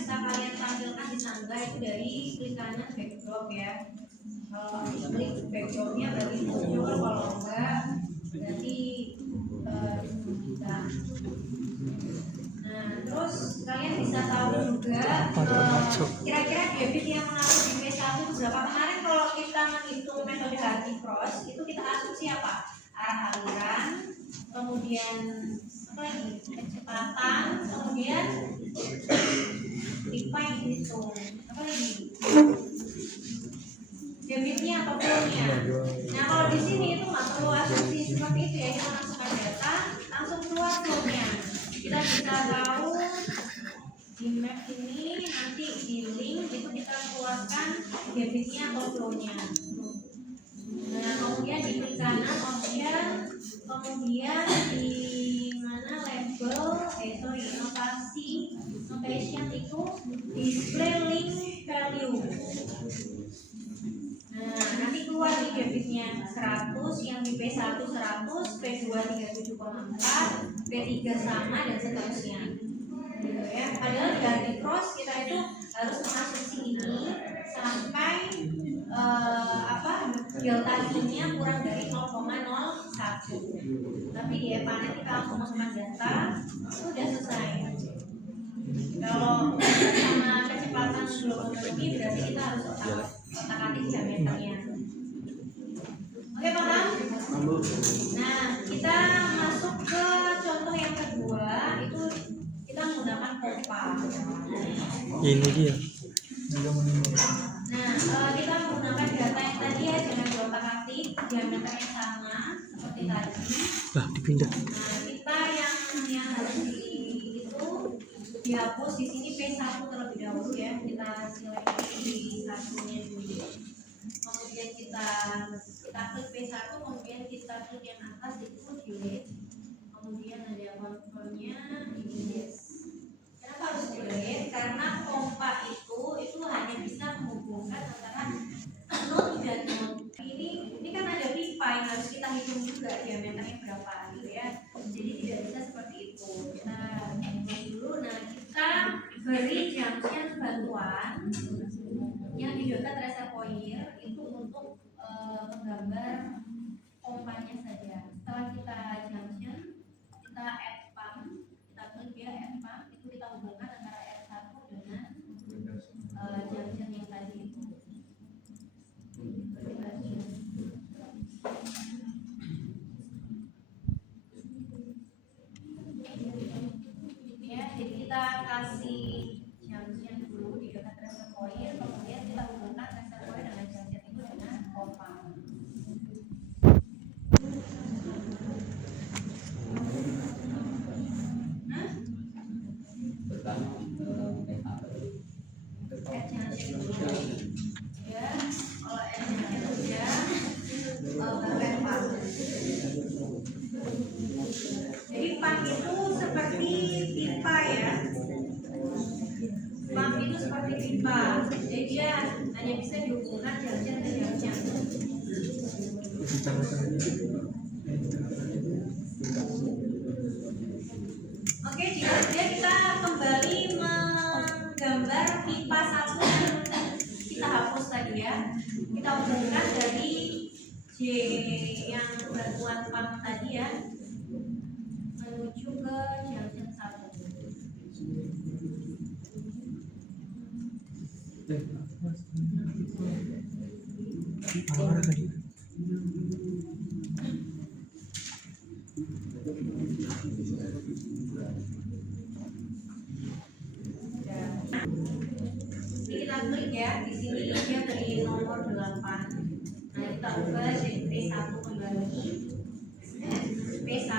bisa kalian tampilkan di tangga itu dari klik kanan backdrop ya. Kalau klik backdropnya berarti muncul, kalau enggak berarti tidak. Nah, terus kalian bisa tahu juga kira-kira debit yang mengalir di P1 itu berapa. Kemarin kalau kita menghitung metode Hardy-Cross itu kita asumsi apa? Arah aliran, kemudian apa lagi? Kecepatan, kemudian pipa yang dihitung. Apa lagi? Debitnya atau flow-nya. Nah, kalau di sini itu nggak perlu asumsi seperti itu ya, kita masukkan data langsung keluar flow-nya. Kita bisa tahu di map ini, nanti di link itu kita keluarkan debitnya atau flow-nya. Nah, kemudian di klik kanan option, kemudian di mana label, notation itu display link value. Nah, nanti keluar di debitnya 100, yang di P1 100, P2 37,4, P3 sama dan seterusnya. Gitu ya. Padahal di Hardy-Cross kita itu harus mengasumsi ini sampai delta I-nya kurang dari 0,01. Tapi di Epanet kita langsung masukkan data, sudah selesai. Kalau sama kecepatan belum lebih, berarti kita harus otak-atik diameternya. Oke, paham? Nah, kita masuk ke contoh yang kedua, itu kita menggunakan pompa. Ini dia. Nah, kita menggunakan data yang tadi ya, dengan otak-atik diameternya sama seperti tadi. Dipindah. Nah, kita yang harus itu dihapus di sini P1 terlebih dahulu ya. Kita seleksi di satunya dulu. Kemudian kita klik P1, kemudian kita klik yang atas itu delete. Kemudian ada kontrolnya ini yes. Kenapa harus delete? Karena pompa itu hanya bisa menghubungkan antara node dan node. Ini kan ada pipa yang harus kita hitung juga diameternya berapa gitu ya. Jadi tidak bisa seperti itu. Kita hitung dulu. Nah, kita beri junction bantuan yang di dekat reservoir itu untuk menggambar pompanya saja. Setelah kita junction, kita add pump, kita klik ya add pump, itu kita hubungkan antara R1 dengan junction yang tadi itu. Ya, jadi kita kasih junction dulu di dekat reservoir, kemudian kita hubungkan reservoir dengan junction itu dengan pompa. Jadi pump itu seperti pipa ya. Pump itu seperti pipa. Jadi dia hanya bisa dihubungkan junction ke junction. Oke, jika kita kembali menggambar pipa 1 yang kita hapus tadi ya. Kita hubungkan dari J yang bantuan pump tadi ya menuju ke junction 1. Kita klik ya, di sini dia beri nomor 8. Nah, kita ubah jadi P1 kembali. P1.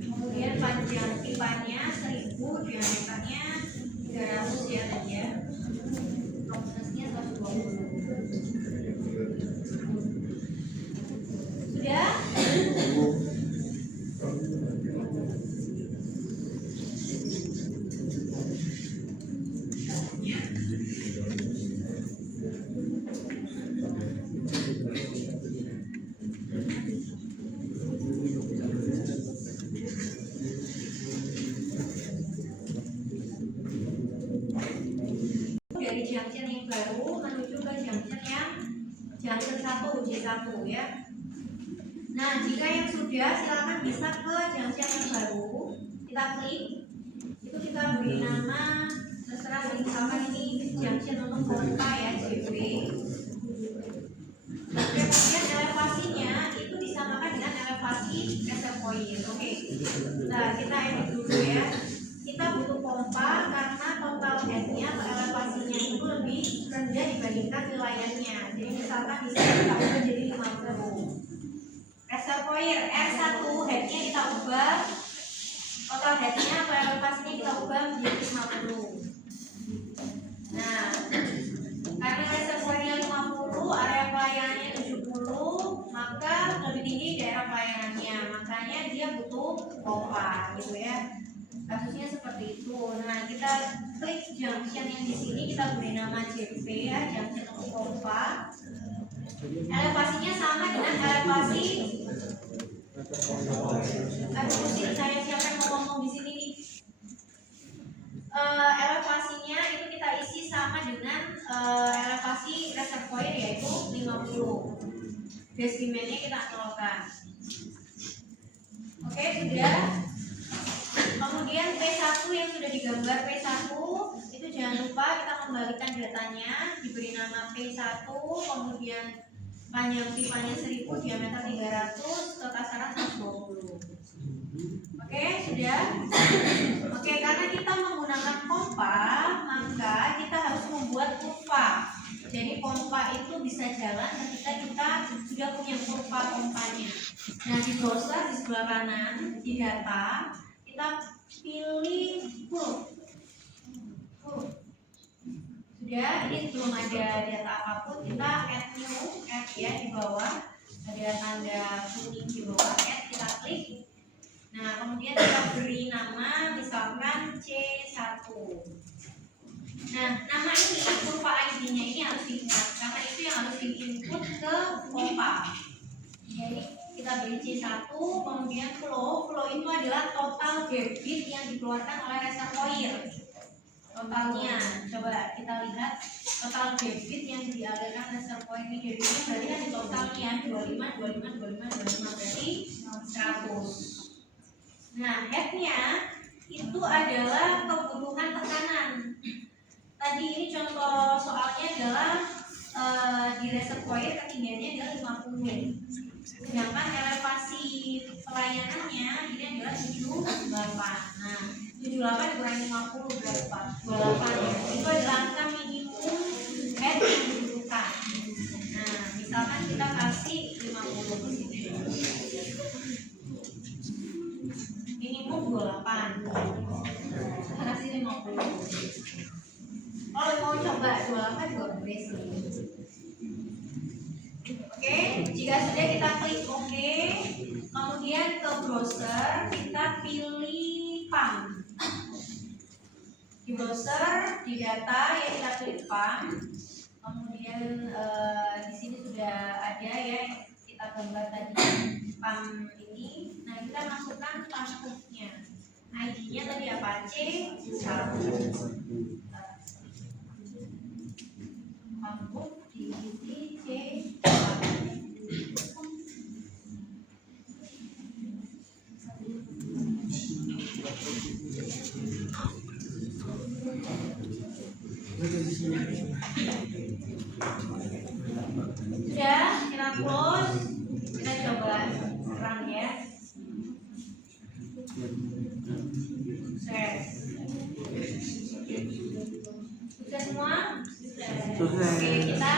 Kemudian panjang pipanya 1000, diameternya 300 ya tadi ya. Prosesnya 120. Sudah? dari junction yang baru menuju ke junction yang junction 1 J1 ya. Nah, jika yang sudah silakan bisa ke junction yang baru. Kita klik, itu kita beri nama terserah, misalkan ini junction untuk pompa ya, JP. Kemudian elevasinya itu disamakan dengan elevasi reservoir. Oke. Nah, kita edit dulu ya. Kita butuh pompa karena total headnya atau elevasinya itu lebih rendah dibandingkan wilayahnya. Jadi misalkan di sini kita ubah jadi 50. Reservoir R1 headnya kita ubah, total headnya atau elevasinya kita ubah menjadi 50. Nah, karena reservoirnya 50, area pelayanannya 70, maka lebih tinggi daerah pelayanannya. Makanya dia butuh pompa gitu ya. Kasusnya seperti itu. Nah, kita klik junction yang di sini, kita beri nama JP ya, junction untuk pompa. Elevasinya sama dengan elevasi. Aduh, saya siapa yang mau ngomong di sini nih? Elevasinya itu kita isi sama dengan elevasi reservoir yaitu 50. Desimennya kita nolkan. Oke, sudah. Kemudian P1 yang sudah digambar P1 itu jangan lupa kita kembalikan datanya, diberi nama P1, kemudian panjang pipanya 1000, diameter 300, kekasaran 120. Oke, sudah. Oke, karena kita menggunakan pompa, maka kita harus membuat kurva. Jadi pompa itu bisa jalan ketika kita sudah punya kurva pompanya. Nah, di browser di sebelah kanan di data kita pilih curve. Sudah, ini belum ada data apapun, kita add new, add ya di bawah ada tanda kuning di bawah, add, kita klik. Nah, kemudian kita beri nama misalkan C1. Nah, nama ini kurva ID-nya ini harus diingat karena itu yang harus diinput ke pompa. Jadi kita beri C1, kemudian flow itu adalah total debit yang dikeluarkan oleh reservoir. Totalnya, coba kita lihat total debit yang dialirkan reservoir ini debitnya berarti kan di totalnya 25 berarti 100. Nah, headnya itu adalah kebutuhan tekanan. Tadi ini contoh soalnya adalah di reservoir ketinggiannya adalah 50. Sedangkan elevasi pelayanannya ini adalah 78. Nah, 78 dikurangi 50 berapa? 28 ya. Itu adalah angka minimum head yang dibutuhkan. Nah, misalkan kita kasih 50 di sini. Minimum 28. Kita kasih 50. Kalau mau coba 28 juga boleh sih. Oke, jika sudah kita klik OK, kemudian ke browser kita pilih pump. Di browser di data ya kita klik pump, kemudian di sini sudah ada ya kita gambar tadi pump ini. Nah, kita masukkan pump-nya. ID-nya tadi apa? C1. Pump diisi C1. Sudah, kita close, kita coba run ya. Sudah semua? Sudah. Oke, kita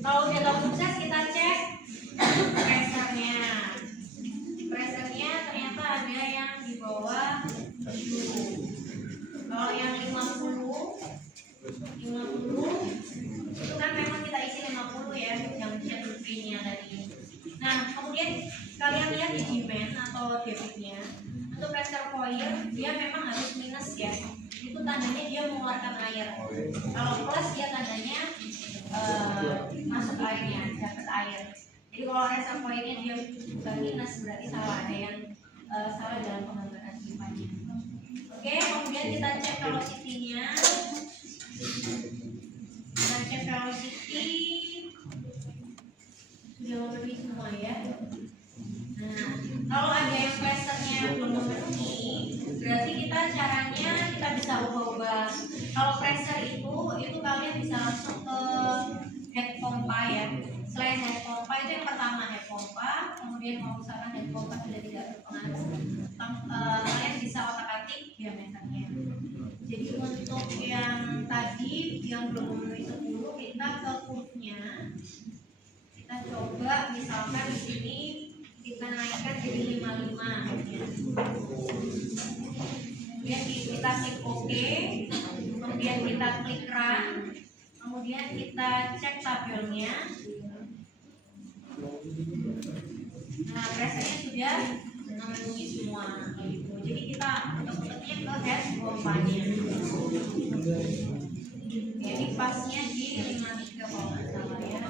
kalau udah tahu sukses kita cek pressernya. Pressernya ternyata ada yang di bawah 7. Kalau yang 50 itu kan memang kita isi 50 ya, yang debitnya tadi. Nah, kemudian kalian lihat di demand atau debitnya untuk reservoir dia memang harus minus ya, itu tandanya dia mengeluarkan air. Kalau plus dia tandanya masuk airnya, dapat air. Jadi kalau reservoirnya dia minus berarti salah, ada yang salah dalam penggambaran pipanya. Oke, kemudian kita cek velocity-nya. ubah-ubah. Kalau pressure itu kalian bisa langsung ke head pompa ya. Selain head pompa itu yang pertama head pompa, kemudian kalau misalkan head pompa sudah tidak berpengaruh, kalian bisa otak-atik diameternya. Jadi untuk yang tadi yang belum memenuhi 10, kita ke kurvnya, kita coba misalkan di sini kita naikkan jadi 55 ya. Kemudian kita klik OK, kemudian kita klik run, kemudian kita cek tabelnya. Nah, pressure-nya sudah memenuhi semua gitu. Jadi kita utek-uteknya ke head pompanya. Ini pasnya di 53 kalau nggak salah ya.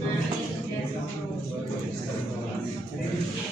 Nah, ini sudah 10.